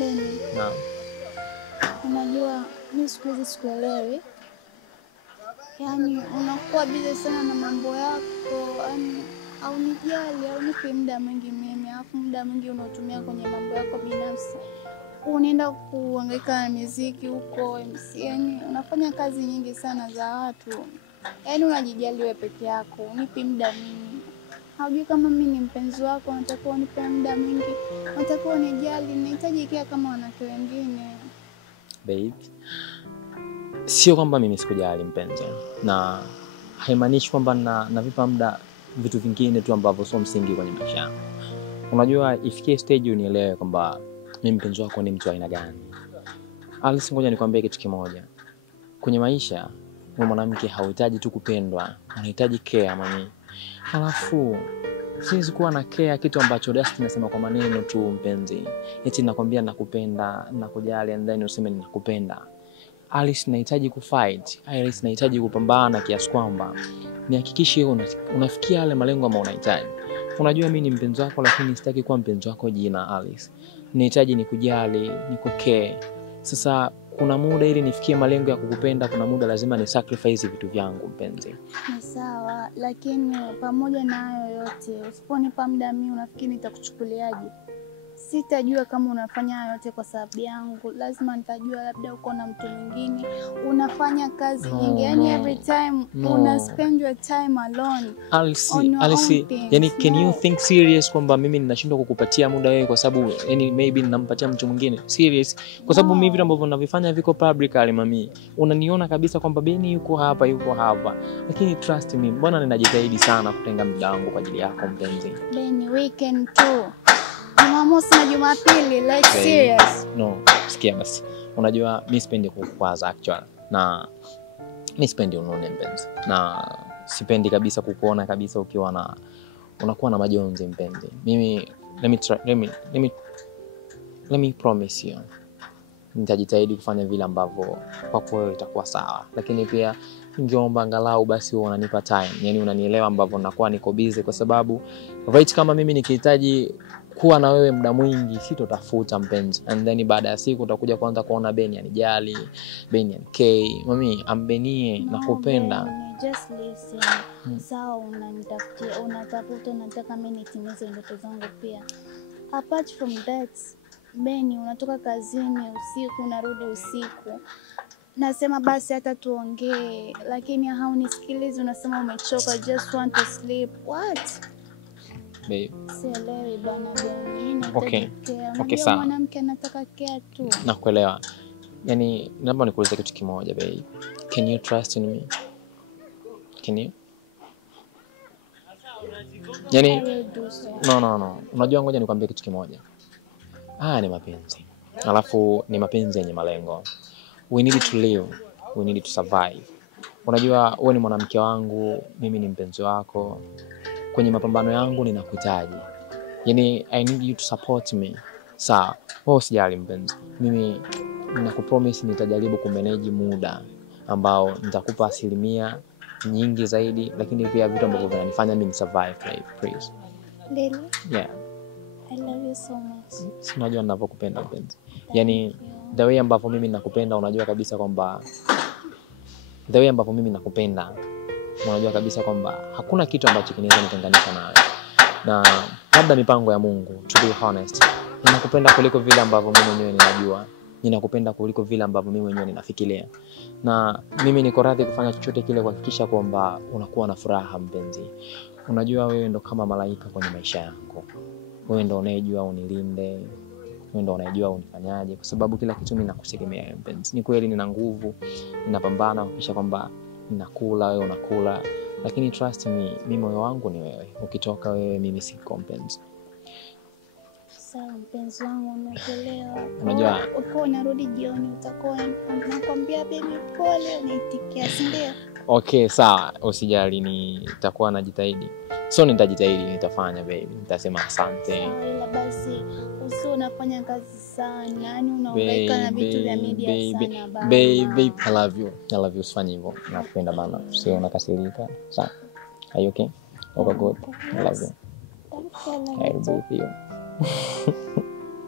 Beni. Na Unajua mimi siku hizi sikuelewi. Yaani unakuwa busy sana na mambo yako, yaani haunijali, haunipi muda mwingi mimi, alafu muda mwingi unatumia kwenye mambo yako binafsi. Unaenda kuhangaika na muziki huko, MC, yaani unafanya kazi nyingi sana za watu. Yaani unajijali wewe peke yako, unipi muda mimi. Haujui kama mimi ni mpenzi wako, unatakiwa unipe muda mwingi, unatakiwa unijali, nahitaji kia kama wanawake wengine. babe, sio kwamba mimi sikujali mpenzi, na haimaanishi kwamba navipa muda vitu vingine tu ambavyo sio msingi kwenye maisha yangu. Unajua ifikie stage unielewe kwamba mimi mpenzi wako ni mtu wa aina gani. Alice, ngoja nikwambie kitu kimoja. Kwenye maisha, wewe mwanamke hauhitaji tu kupendwa, unahitaji care mami. Halafu siwezi kuwa na care kitu ambacho just nasema kwa maneno tu mpenzi. Eti nakwambia nakupenda, nakujali and then useme ninakupenda. Alice, nahitaji kufight. Alice, nahitaji kupambana kiasi kwamba nihakikishe unafikia yale malengo ambayo unahitaji. Unajua mimi ni mpenzi wako, lakini sitaki kuwa mpenzi wako jina Alice. Nahitaji nikujali, nikukee. Sasa kuna muda ili nifikie malengo ya kukupenda, kuna muda lazima ni sacrifice vitu vyangu mpenzi. Ni sawa, lakini pamoja na hayo yote, usiponipa muda mimi unafikiri nitakuchukuliaje? Sitajua kama unafanya hayo yote kwa sababu yangu. Lazima nitajua labda uko na mtu mwingine, unafanya kazi nyingi. Yaani every time una spend your time alone. Alice, yani can you think serious kwamba mimi ninashindwa kukupatia muda wewe kwa sababu yani maybe ninampatia mtu mwingine? Serious? Kwa sababu mimi vitu ambavyo ninavifanya viko publicly mami. Unaniona kabisa kwamba Beni yuko hapa. Lakini trust me, mbona ninajitahidi sana kutenga muda wangu kwa ajili yako mpenzi. Beni, weekend too. Jumamosi na Jumapili, like serious. No, sikia basi. Unajua mimi sipendi kukwaza actually. Na mimi sipendi unone mpenzi. Na sipendi kabisa kukuona kabisa ukiwa unakuwa na majonzi mpenzi. Mimi let me promise you. Nitajitahidi kufanya vile ambavyo kwako wewe itakuwa sawa. Lakini pia ningeomba angalau basi unanipa time. Yaani unanielewa ambavyo nakuwa niko busy kwa sababu right kama mimi nikihitaji kuwa na wewe muda mwingi sitotafuta mpenzi. And then baada ya siku utakuja kwanza kuona Beni anijali, Beni anikei. Mami, ambenie nakupenda. Just listen. Sawa, unanitafutia, unatafuta, unataka mimi nitimize ndoto zangu pia. Apart from that, Beni, unatoka kazini usiku, unarudi usiku. Nasema basi hata tuongee, lakini haunisikilizi, unasema umechoka, just want to sleep. What? Babe. Sielewi bana Beni. Okay, sawa. Mwanamke anataka care tu. Nakuelewa. Yaani naomba nikuulize kitu kimoja babe. Can you trust in me? Can you? Yaani no. Unajua ngoja nikwambie kitu kimoja. Ni mapenzi. Alafu ni mapenzi yenye malengo. We need to live. We need to survive. Unajua wewe ni mwanamke wangu, mimi ni mpenzi wako. Kwenye mapambano yangu ninakuhitaji. Yaani I need you to support me. Sawa. Wewe usijali mpenzi. Mimi ninakupromise nitajaribu kumanage muda ambao nitakupa asilimia nyingi zaidi, lakini pia vitu ambavyo vinanifanya mimi survive, please. Really? Yeah. I love you so much. Unajua ninapokupenda mpenzi. Yaani the way ambavyo mimi ninakupenda unajua kabisa kwamba unajua kabisa kwamba hakuna kitu ambacho kinaweza nitenganisha nawe. Na labda mipango ya Mungu, to be honest. Ninakupenda kuliko vile ambavyo mimi mwenyewe ninajua. Ninakupenda kuliko vile ambavyo mimi mwenyewe ninafikiria. Na mimi niko radhi kufanya chochote kile kuhakikisha kwamba unakuwa na furaha mpenzi. Unajua wewe ndo kama malaika kwenye maisha yangu. Wewe ndo unayejua unilinde. Wewe ndo unayejua unifanyaje kwa sababu kila kitu mimi nakutegemea mpenzi. Ni kweli nina nguvu, ninapambana kuhakikisha kwamba ninakula, wewe unakula. Lakini trust me, mimi moyo wangu ni wewe. Ukitoka wewe mimi siko mpenzi. Sawa mpenzi wangu, nimekuelewa. Unajua uko unarudi jioni utakuwa nakwambia baby pole, unaitikia si ndio? Okay, sawa, usijali, nitakuwa najitahidi. So nitajitahidi, nitafanya baby. Nitasema asante. Sawa, ila basi usio unafanya kazi sana. Yaani unahangaika na vitu vya media sana baba. Baby, I love you. Usifanye hivyo. Nakupenda bana. Sio unakasirika. Sawa. Are you okay? Okay, good. I love you. Okay, I love you.